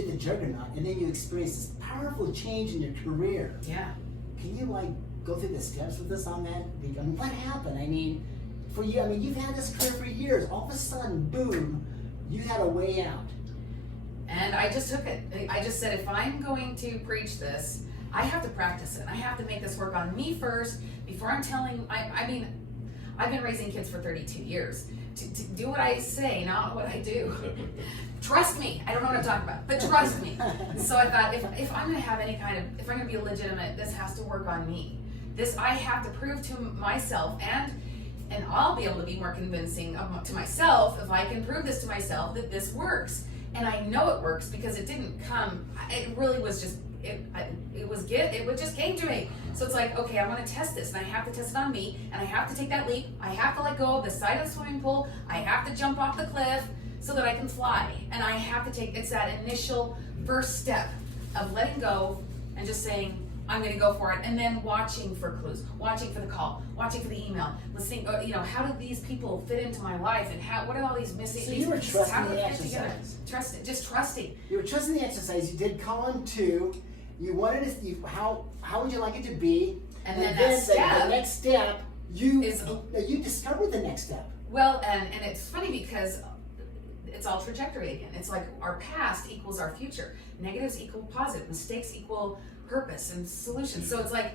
did the JuggerKnot, and then you experienced this powerful change in your career. Yeah. Can you like go through the steps with us on that? I mean, what happened? I mean, for you, I mean, you've had this career for years. All of a sudden, boom, you had a way out. And I just took it. I just said, if I'm going to preach this, I have to practice it. I have to make this work on me first before I'm telling. I mean, I've been raising kids for 32 years. To do what I say, not what I do. Trust me. I don't know what I'm talking about, but trust me. So I thought, if I'm going to have any kind of, if I'm going to be legitimate, this has to work on me. This I have to prove to myself, and I'll be able to be more convincing to myself if I can prove this to myself that this works. And I know it works because it didn't come. It really was just. It just came to me. So it's like, okay, I want to test this, and I have to test it on me, and I have to take that leap. I have to let go of the side of the swimming pool. I have to jump off the cliff so that I can fly. And I have to take, it's that initial first step of letting go and just saying, I'm going to go for it. And then watching for clues, watching for the call, watching for the email, listening, how do these people fit into my life, and what are all these missing? So you were trusting the exercise. Just trusting. You were trusting the exercise. You did column 2. You wanted to. How would you like it to be? And then that step. The next step. You discovered the next step. Well, and it's funny because it's all trajectory again. It's like our past equals our future. Negatives equal positive. Mistakes equal purpose and solutions. So it's like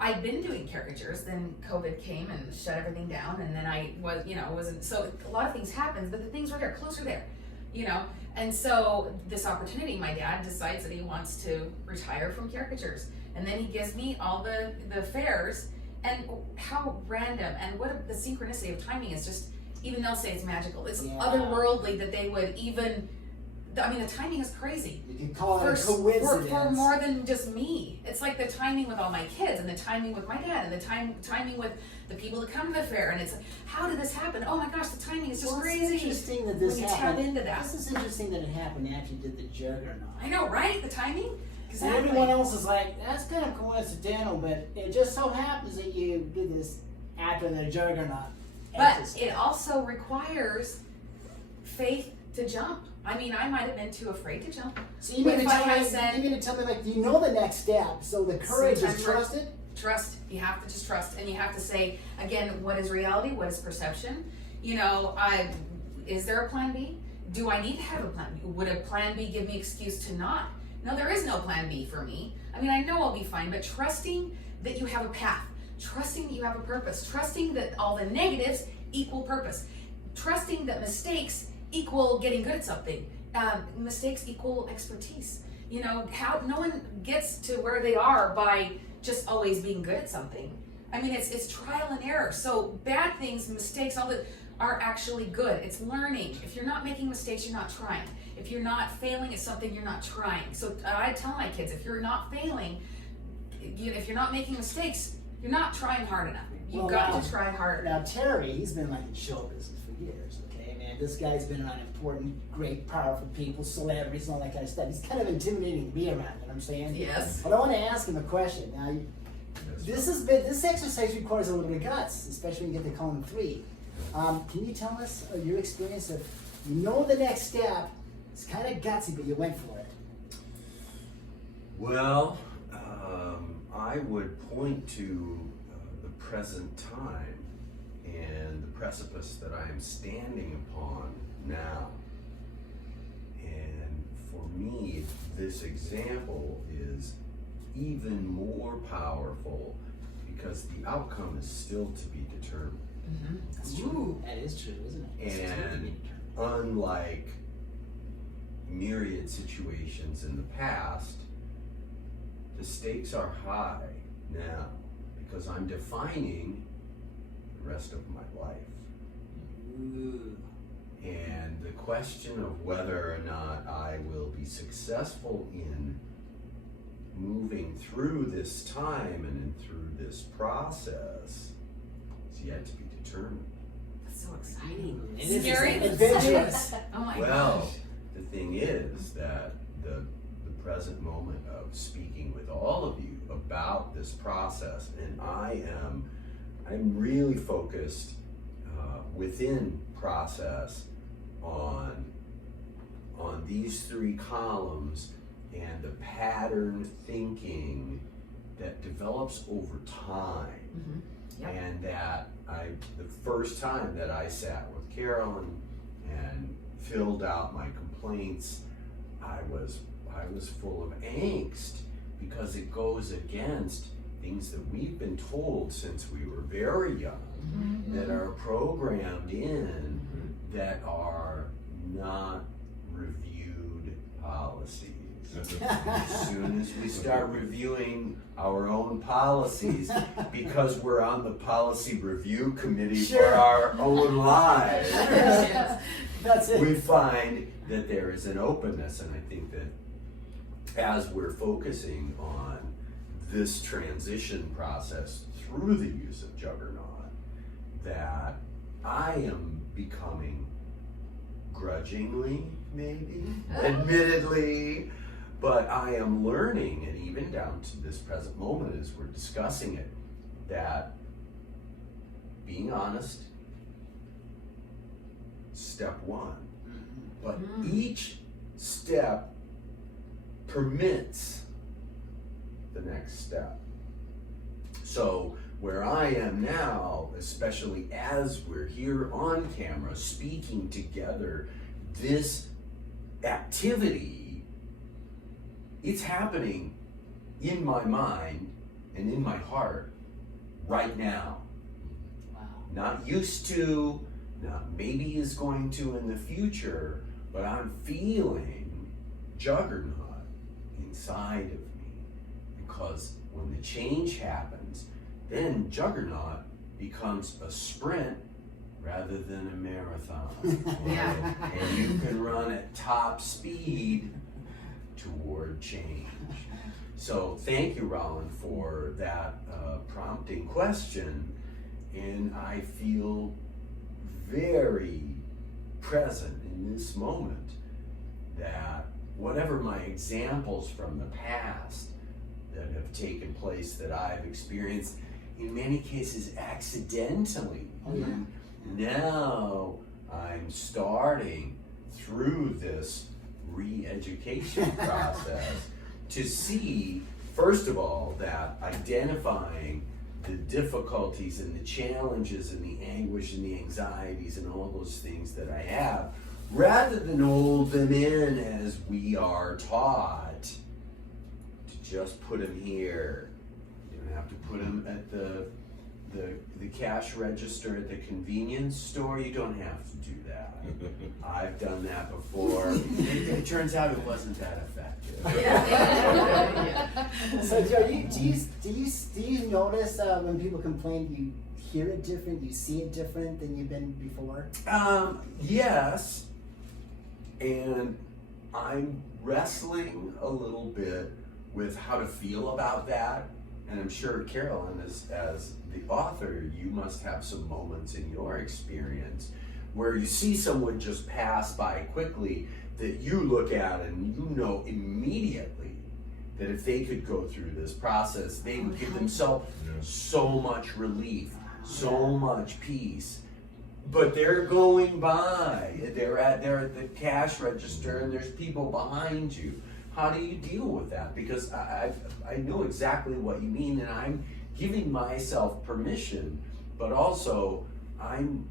I'd been doing caricatures, then COVID came and shut everything down, and then I wasn't. So a lot of things happened, but the things were there, clues were there, And so this opportunity, my dad decides that he wants to retire from caricatures, and then he gives me all the fairs, and how random and what the synchronicity of timing is. Just, even they'll say it's magical. It's otherworldly that they would even. I mean, the timing is crazy. You can call it a coincidence. For more than just me. It's like the timing with all my kids, and the timing with my dad, and the timing with the people that come to the fair. And it's like, how did this happen? Oh my gosh, the timing is just crazy. It's interesting that this happened. Tap into that. This is interesting that it happened after you did the JuggerKnot. I know, right? The timing? Exactly. And everyone else is like, that's kind of coincidental, but it just so happens that you did this after the JuggerKnot. But it also requires faith to jump. I mean, I might have been too afraid to jump. So you're going to tell me, like, you know the next step, so the courage is trusted? Trust. You have to just trust, and you have to say, again, what is reality? What is perception? Is there a plan B? Do I need to have a plan B? Would a plan B give me excuse to not? No, there is no plan B for me. I mean, I know I'll be fine, but trusting that you have a path, trusting that you have a purpose, trusting that all the negatives equal purpose, trusting that mistakes equal getting good at something. Mistakes equal expertise. How no one gets to where they are by just always being good at something. I mean, it's trial and error. So bad things, mistakes, all that are actually good. It's learning. If you're not making mistakes, you're not trying. If you're not failing at something, you're not trying. So I tell my kids, if you're not failing, if you're not making mistakes, you're not trying hard enough. You've got to try harder. Now Terry, he's been like in show business for years. This guy's been around important, great, powerful people, celebrities, and all that kind of stuff. He's kind of intimidating to be around, you know what I'm saying? Yes. But I want to ask him a question. Now, this exercise requires a little bit of guts, especially when you get to column 3. Can you tell us your experience of, the next step, it's kind of gutsy, but you went for it? Well, I would point to the present time and the precipice that I am standing upon now. And for me, this example is even more powerful because the outcome is still to be determined. Mm-hmm. That's true. That is true, isn't it? And unlike myriad situations in the past, the stakes are high now because I'm defining rest of my life. Ooh. And the question of whether or not I will be successful in moving through this time and through this process is yet to be determined. That's so exciting. It Scary. is adventurous. Oh my well, gosh. the thing is that the present moment of speaking with all of you about this process, and I'm really focused within process on on these 3 columns and the pattern thinking that develops over time. Yep. And that the first time that I sat with Carolyn and filled out my complaints, I was full of angst, because it goes against things that we've been told since we were very young, that are programmed in, that are not reviewed policies. As soon as we start reviewing our own policies, because we're on the policy review committee for our own lives, That's it. we find that there is an openness. And I think that as we're focusing on this transition process through the use of JuggerKnot, that I am becoming grudgingly, maybe, admittedly, but I am learning, and even down to this present moment as we're discussing it, that being honest, step 1, but each step permits the next step. So where I am now, especially as we're here on camera speaking together, this activity, it's happening in my mind and in my heart right now. Wow. Not used to, not maybe is going to in the future, but I'm feeling JuggerKnot inside of me, because when the change happens, then JuggerKnot becomes a sprint rather than a marathon. Yeah. And you can run at top speed toward change. So thank you, Raland, for that prompting question. And I feel very present in this moment that whatever my examples from the past that have taken place, that I've experienced, in many cases accidentally, now I'm starting through this re-education process to see, first of all, that identifying the difficulties and the challenges and the anguish and the anxieties and all those things that I have, rather than hold them in as we are taught, to just put them here. You don't have to put them at the cash register at the convenience store. You don't have to do that. I've done that before. It turns out it wasn't that effective. So Joe, do you notice when people complain, you hear it different, you see it different than you've been before? Yes, and I'm wrestling a little bit with how to feel about that. And I'm sure, Carolyn, as the author, you must have some moments in your experience where you see someone just pass by quickly that you look at and you know immediately that if they could go through this process, they would give themselves so much relief, so much peace. But they're going by, they're at the cash register and there's people behind you. How do you deal with that? Because I know exactly what you mean, and I'm giving myself permission, but also I'm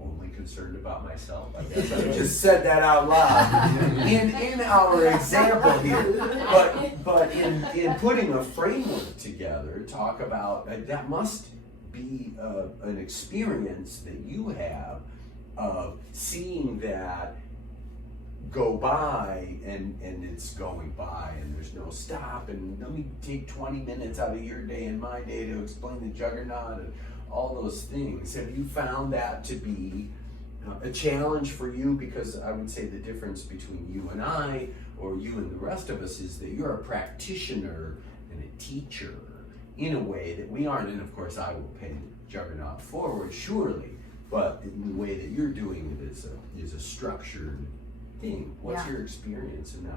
only concerned about myself. I guess I just said that out loud in our example here. But in putting a framework together, talk about that must be an experience that you have of seeing that go by and it's going by and there's no stop, and let me take 20 minutes out of your day and my day to explain the JuggerKnot and all those things. Have you found that to be a challenge for you? Because I would say the difference between you and I, or you and the rest of us, is that you're a practitioner and a teacher in a way that we aren't. And of course I will pay JuggerKnot forward, surely, but in the way that you're doing it is a structured thing. What's your experience in that?